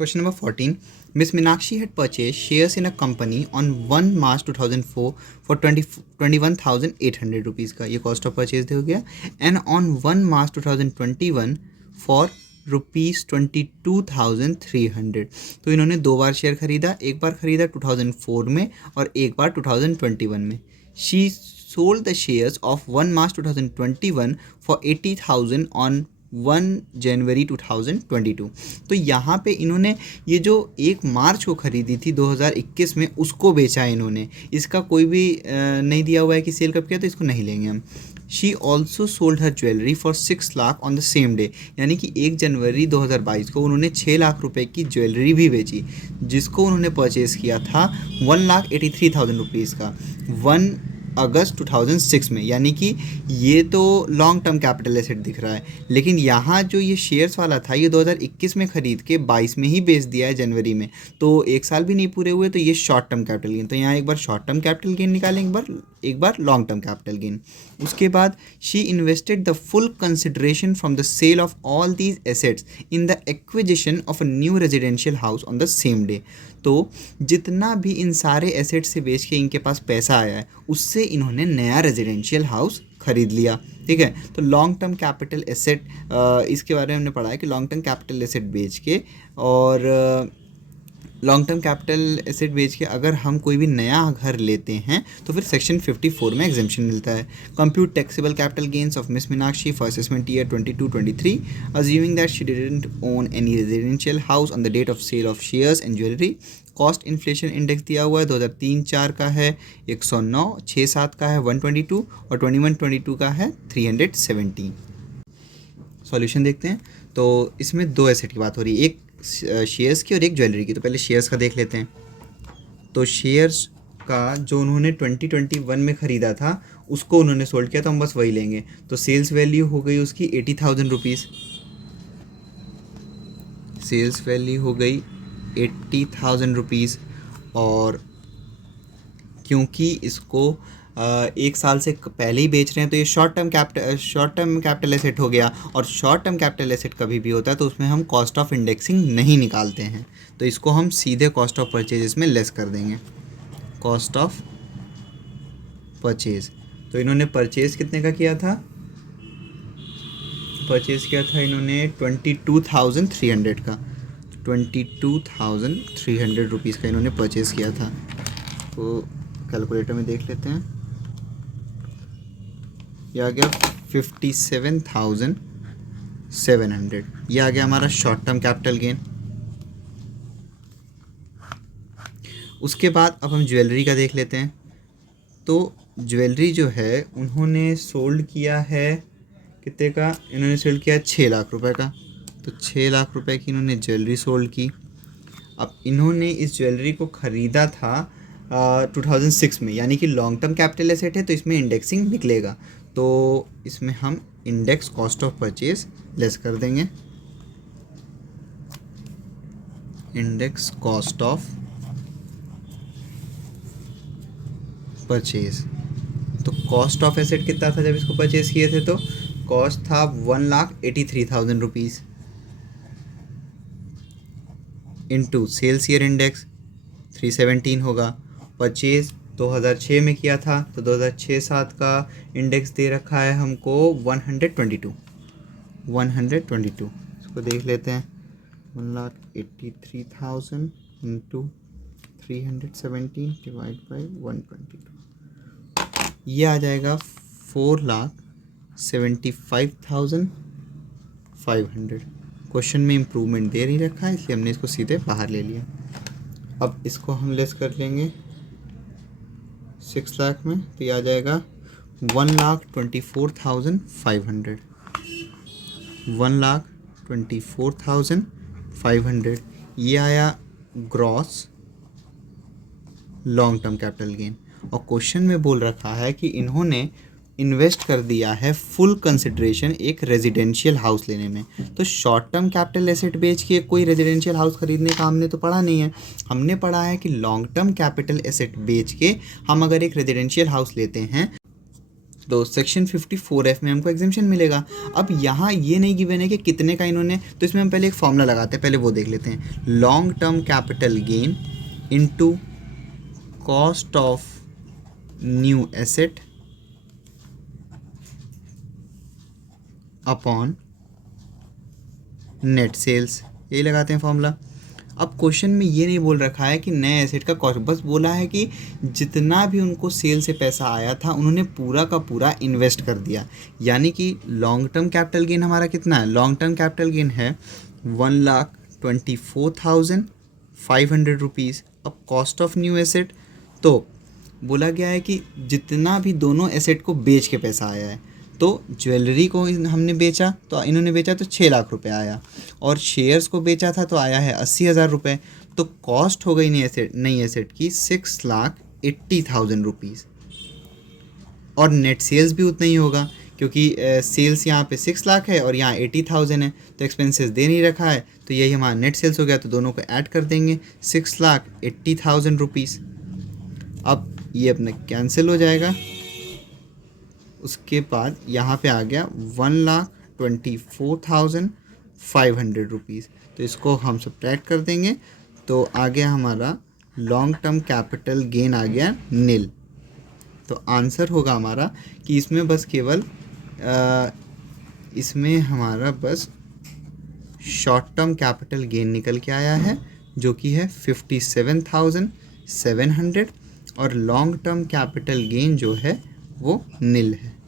Question number 14. Miss Meenakshi had purchased shares in a company on 1 March 2004 for 21,800 rupees का, ये cost of purchase हो गया. And on 1 March 2021 for ₹22,300. तो इन्होंने दो बार शेयर खरीदा, एक बार खरीदा 2004 में और एक बार 2021 में. She sold the shares of 1 March 2021 for 80,000 on 1 जनवरी 2022. तो यहाँ पे इन्होंने ये जो 1 मार्च को ख़रीदी थी 2021 में, उसको बेचा है इन्होंने. इसका कोई भी नहीं दिया हुआ है कि सेल कब किया, तो इसको नहीं लेंगे हम. She also sold her jewellery for 6 lakh on the same day. यानी कि 1 जनवरी 2022 को उन्होंने 6 लाख रुपए की ज्वेलरी भी बेची, जिसको उन्होंने परचेज़ किया था 1,83,000 रुपीज़ का 1 अगस्त 2006 में. यानी कि ये तो लॉन्ग टर्म कैपिटल एसेट दिख रहा है, लेकिन यहाँ जो ये शेयर्स वाला था ये 2021 में ख़रीद के 22 में ही बेच दिया है जनवरी में, तो 1 साल भी नहीं पूरे हुए, तो ये शॉर्ट टर्म कैपिटल गेन. तो यहाँ एक बार शॉर्ट टर्म कैपिटल गेन निकालेंगे, एक बार लॉन्ग टर्म कैपिटल गेन. उसके बाद she invested the full consideration from the sale of all these assets in the acquisition of a new residential house on the same day. तो जितना भी इन सारे asset से बेच के इनके पास पैसा आया है, उससे इन्होंने नया रेजिडेंशियल हाउस खरीद लिया. ठीक है, तो लॉन्ग टर्म कैपिटल एसेट, इसके बारे में हमने पढ़ा है कि लॉन्ग टर्म कैपिटल एसेट बेच के और लॉन्ग टर्म कैपिटल एसेट बेच के अगर हम कोई भी नया घर लेते हैं तो फिर सेक्शन 54 में एग्जेम्पशन मिलता है. Compute taxable capital gains of miss Meenakshi for assessment year 22-23 assuming that she didn't own any residential house on the date of sale of shares and jewellery. Cost inflation index दिया हुआ है, 2003-4 का है 109, 6-7 का है 122 और 21-22 का है 317. सॉल्यूशन देखते हैं. तो इसमें दो एसेट की बात हो रही है, एक शेयर्स की और एक ज्वेलरी की. तो पहले शेयर्स का देख लेते हैं. तो शेयर्स का जो उन्होंने 2021 में ख़रीदा था उसको उन्होंने सोल्ड किया, तो हम बस वही लेंगे. तो सेल्स वैल्यू हो गई उसकी 80,000 रुपीज़. सेल्स वैल्यू हो गई 80,000 रुपीज़. और क्योंकि इसको 1 साल से पहले ही बेच रहे हैं तो ये शॉर्ट टर्म कैपिटल एसेट हो गया. और शॉर्ट टर्म कैपिटल एसेट कभी भी होता है तो उसमें हम कॉस्ट ऑफ इंडेक्सिंग नहीं निकालते हैं, तो इसको हम सीधे कॉस्ट ऑफ परचेज में लेस कर देंगे. Cost of purchase. तो इन्होंने परचेज कितने का किया था? परचेज किया था इन्होंने 22,300 का. 22,300 रुपीज़ का इन्होंने परचेज़ किया था. तो कैलकुलेटर में देख लेते हैं, यह आ गया 57,700. यह आ गया हमारा शॉर्ट टर्म कैपिटल गेन. उसके बाद अब हम ज्वेलरी का देख लेते हैं. तो ज्वेलरी जो है उन्होंने सोल्ड किया है कितने का? इन्होंने सोल्ड किया 6 लाख रुपए का. तो 6 लाख रुपए की इन्होंने ज्वेलरी सोल्ड की. अब इन्होंने इस ज्वेलरी को ख़रीदा था 2006 में, यानी कि लॉन्ग टर्म कैपिटल एसेट है तो इसमें इंडेक्सिंग निकलेगा. तो इसमें हम index cost of purchase less कर देंगे. Index cost of purchase. तो कॉस्ट ऑफ एसेट कितना था जब इसको परचेज किए थे? तो कॉस्ट था 1,83,000 rupees into sales year index 317 होगा. परचेज 2006 में किया था तो 2006-7 का इंडेक्स दे रखा है हमको 122. इसको देख लेते हैं. 1,83,000 इंटू 317 डिवाइड बाई 122, ये आ जाएगा 4,75,500. क्वेश्चन में इम्प्रूवमेंट दे नहीं रखा है इसलिए हमने इसको सीधे बाहर ले लिया. अब इसको हम लेस कर लेंगे 6 लाख में, तो ये आ जाएगा 1,24,500. 1,24,500 ये आया gross long term capital gain. और क्वेश्चन में बोल रखा है कि इन्होंने इन्वेस्ट कर दिया है फुल कंसिडरेशन एक रेजिडेंशियल हाउस लेने में. तो शॉर्ट टर्म कैपिटल एसेट बेच के कोई रेजिडेंशियल हाउस खरीदने का हमने तो पढ़ा नहीं है. हमने पढ़ा है कि लॉन्ग टर्म कैपिटल एसेट बेच के हम अगर एक रेजिडेंशियल हाउस लेते हैं तो सेक्शन 54F में हमको एग्जेम्पशन मिलेगा। अब यहाँ ये नहीं गिवन है कि कितने का इन्होंने, तो इसमें हम पहले एक फॉर्मूला लगाते हैं, पहले वो देख लेते हैं। Long term capital gain into cost of new asset upon net sales, यही लगाते हैं फॉर्मूला। अब क्वेश्चन में ये नहीं बोल रखा है कि नए एसेट का कॉस्ट, बस बोला है कि जितना भी उनको सेल से पैसा आया था उन्होंने पूरा का पूरा इन्वेस्ट कर दिया। यानी कि लॉन्ग टर्म कैपिटल गेन हमारा कितना है, लॉन्ग टर्म कैपिटल गेन है 1,24,500 रुपीज़। अब कॉस्ट ऑफ न्यू एसेट, तो बोला गया है कि जितना भी दोनों एसेट को बेच के पैसा आया है, तो ज्वेलरी को हमने बेचा तो इन्होंने बेचा तो 6 लाख रुपए आया, और शेयर्स को बेचा था तो आया है 80,000 रुपये। तो कॉस्ट हो गई नई एसेट की 6,80,000 रुपीज़, और नेट सेल्स भी उतना ही होगा क्योंकि सेल्स यहाँ पे 6 लाख है और यहाँ 80,000 है, तो एक्सपेंसेस दे नहीं रखा है, तो यही हमारा नेट सेल्स हो गया। तो दोनों को ऐड कर देंगे 6,80,000 रुपीज़। अब ये अपना कैंसिल हो जाएगा। उसके बाद यहाँ पे आ गया 1,24,500 रुपीज़, तो इसको हम सब्ट्रैक्ट कर देंगे, तो आ गया हमारा लॉन्ग टर्म कैपिटल गेन आ गया नील। तो आंसर होगा हमारा कि इसमें बस केवल इसमें हमारा बस शॉर्ट टर्म कैपिटल गेन निकल के आया है जो कि है 57,700, और लॉन्ग टर्म कैपिटल गेन जो है वो नील है।